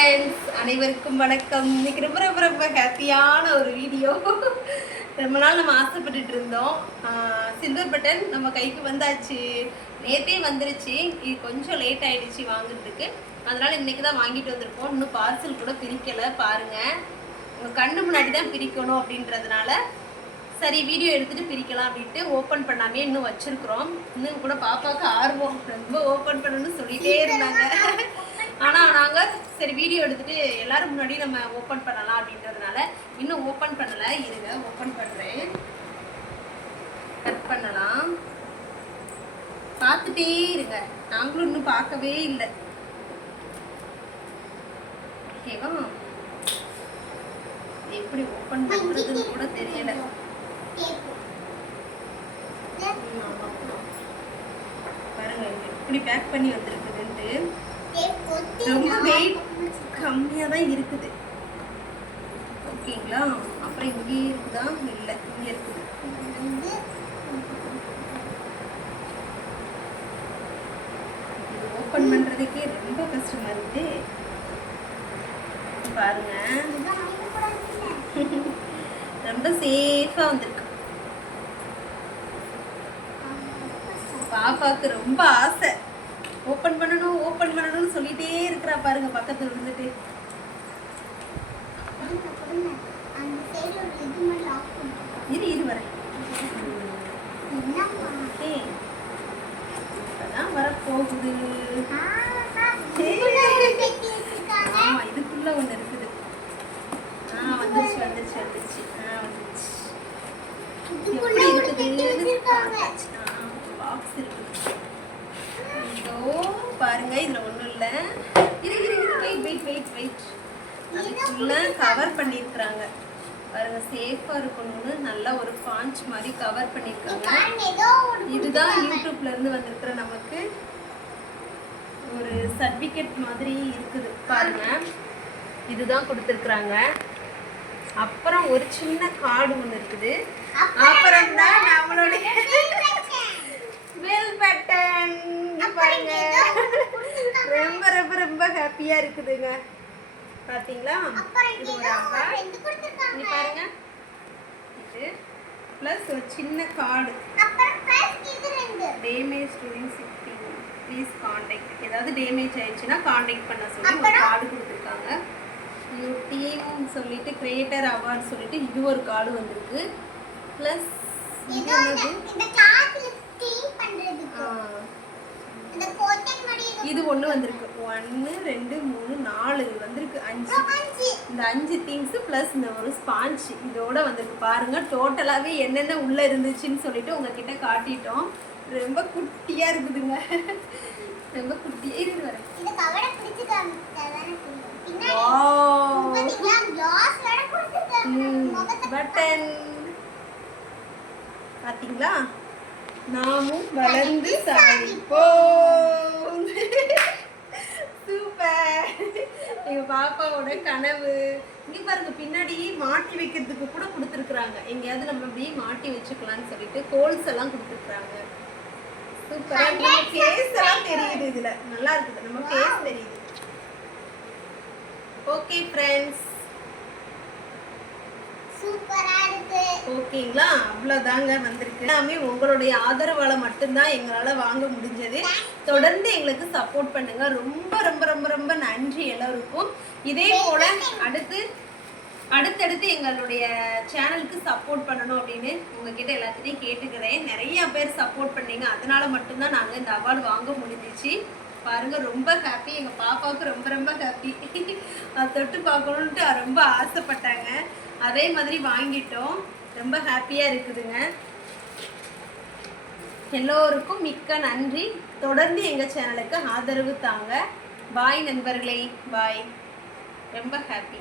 Friends அனைவருக்கும் வணக்கம். இன்னைக்கு ரொம்ப ரொம்ப ரொம்ப ஹாப்பியான ஒரு வீடியோ. ரொம்ப நாள் நம்ம ஆசைப்பட்டுட்டு இருந்தோம். சில்வர் பட்டன் நம்ம கைக்கு வந்தாச்சு. நேற்றே வந்துருச்சு. இது கொஞ்சம் லேட் ஆயிடுச்சு வாங்குறதுக்கு. அதனால இன்னைக்கு தான் வாங்கிட்டு வந்திருக்கோம். இன்னும் பார்சல் கூட பிரிக்கலை. பாருங்க, உங்கள் கண்ணு முன்னாடி தான் பிரிக்கணும் அப்படின்றதுனால சரி வீடியோ எடுத்துகிட்டு பிரிக்கலாம் அப்படின்ட்டு ஓப்பன் பண்ணாமே இன்னும் வச்சுருக்குறோம். இன்னும் கூட பாப்பாவுக்கு ஆர்வம், ரொம்ப ஓப்பன் பண்ணணும்னு சொல்லிகிட்டே இருந்தாங்க. ஆனால் நாங்கள் சரி வீடியோ எடுத்துகிட்டு எல்லோரும் முன்னாடி நம்ம ஓப்பன் பண்ணலாம் அப்படின்றதுனால இன்னும் ஓப்பன் பண்ணலை. இருங்க, ஓப்பன் பண்ணுறேன். கட் பண்ணலாம். பார்த்துட்டே இருங்க, நாங்களும் இன்னும் பார்க்கவே இல்லை. ஓகேவா? எப்படி ஓப்பன் பண்ணுறதுன்னு கூட தெரியலை. பாருங்க எப்படி பேக் பண்ணி வந்திருக்குதுன்ட்டு. ரொம்ப வெயிட் கம்மியா தான் இருக்குது. ஓகேங்களா? அப்புறம் இங்கே இருக்குதா? இல்லை, இங்க இருக்குது. ஓப்பன் பண்றதுக்கே ரொம்ப கஷ்டமா இருக்கு. பாருங்க, ரொம்ப சேஃபா வந்திருக்கு. பாப்பாவுக்கு ரொம்ப ஆசை ஓப்பன் பண்ணணும் ஓப்பன் பண்ணணும்னு சொல்லிட்டே இருக்கிறா. பாருங்க, பக்கத்துல இருந்துட்டு. இரு வரேன். இப்பதான் வரப்போகுது. ஆமா, இதுக்குள்ள ஒண்ணு இருக்குது. வந்துருச்சு வந்துருச்சு வந்துருச்சு வந்துருச்சு. எப்படி இருக்குது? பாக்ஸ் இருக்குது. பாருங்க, இதுல ஒண்ணும் இல்ல. வெயிட் அதுக்குள்ள கவர் பண்ணிருக்காங்க. பாருங்க, சேஃபா இருக்கணும்னு நல்லா ஒரு பாஞ்ச் மாதிரி கவர் பண்ணிருக்காங்க. இதுதான் யூடியூப்ல இருந்து வந்திருக்கிற நமக்கு ஒரு சர்டிபிகேட் மாதிரி இருக்குது. பாருங்க, இதுதான் கொடுத்துருக்குறாங்க. அப்புறம் ஒரு சின்ன கார்டு ஒன்று இருக்குது. அப்புறம் தான் நம்மளுடைய பெல் பட்டன். பாருங்க, ரொம்ப ரொம்ப ரொம்ப ஹாப்பியா இருக்குதுங்க. பாத்தீங்களா? இது ஒரு அப்பா. இங்க பாருங்க, இது பிளஸ் ஒரு சின்ன card. Damage during shipping please contact. ஏதாவது டேமேஜ் ஆயிடுச்சுன்னா கான்டாக்ட் பண்ண சொல்லி ஒரு கார்டு கொடுத்துருக்காங்க. யூ டீம் சொல்லிட்டு கிரியேட்டர் அவார்ட் சொல்லிட்டு இது ஒரு கார்டு வந்திருக்கு. பிளஸ் இது ஒன்று வந்திருக்கு. 1 2 3 4 வந்திருக்கு. 5. இந்த 5 திங்ஸ் ப்ளஸ் இந்த ஒரு ஸ்பாஞ்ச் இதோட வந்திருக்கு. பாருங்க, டோட்டலாகவே என்னென்ன உள்ளே இருந்துச்சுன்னு சொல்லிட்டு உங்ககிட்ட காட்டிட்டோம். ரொம்ப குட்டியாக இருக்குதுங்க. ரொம்ப குட்டியாக இருந்து வரேன். பட்டன் பார்த்தீங்களா? நாமும் வளர்ந்து சாதிப்போம். சூப்பர். எங்க பாப்பாவோட கனவு. இங்க பாருங்க, பின்னாடி மாட்டி வைக்கிறதுக்கு கூட கொடுத்துருக்குறாங்க. எங்கேயாவது நம்ம அப்படியே மாட்டி வச்சுக்கலாம்னு சொல்லிட்டு ஹோல்ஸ் எல்லாம் கொடுத்துருக்குறாங்க. சூப்பரா. நம்ம ஃபேஸ் எல்லாம் தெரியுது. இதுல நல்லா இருக்குது, நம்ம ஃபேஸ் தெரியுது. ஓகே ஃப்ரெண்ட்ஸ், சூப்பரா இருக்கு. ஓகேங்களா? அவ்வளவுதாங்க வந்திருக்கு. எல்லாமே உங்களுடைய ஆதரவால மட்டும்தான் எங்களால வாங்க முடிஞ்சது. தொடர்ந்து எங்களுக்கு சப்போர்ட் பண்ணுங்க. ரொம்ப ரொம்ப ரொம்ப ரொம்ப நன்றி எல்லாருக்கும். இதே போல அடுத்தடுத்து எங்களுடைய சேனலுக்கு சப்போர்ட் பண்ணணும் அப்படின்னு உங்ககிட்ட எல்லாத்தையும் கேட்டுக்கிறேன். நிறைய பேர் சப்போர்ட் பண்ணீங்க. அதனால மட்டும்தான் நாங்கள் இந்த அவார்டு வாங்க முடிஞ்சிச்சு. பாருங்க, ரொம்ப ஹாப்பி. எங்க பாப்பாவுக்கு ரொம்ப ரொம்ப ஹாப்பி. அதை தொட்டு பார்க்கணுன்ட்டு ரொம்ப ஆசைப்பட்டாங்க. அதே மாதிரி வாங்கிட்டோம். ரொம்ப ஹாப்பியா இருக்குதுங்க. எல்லோருக்கும் மிக்க நன்றி. தொடர்ந்து எங்க சேனலுக்கு ஆதரவு தாங்க. பாய் நண்பர்களே, பாய். ரொம்ப ஹாப்பி.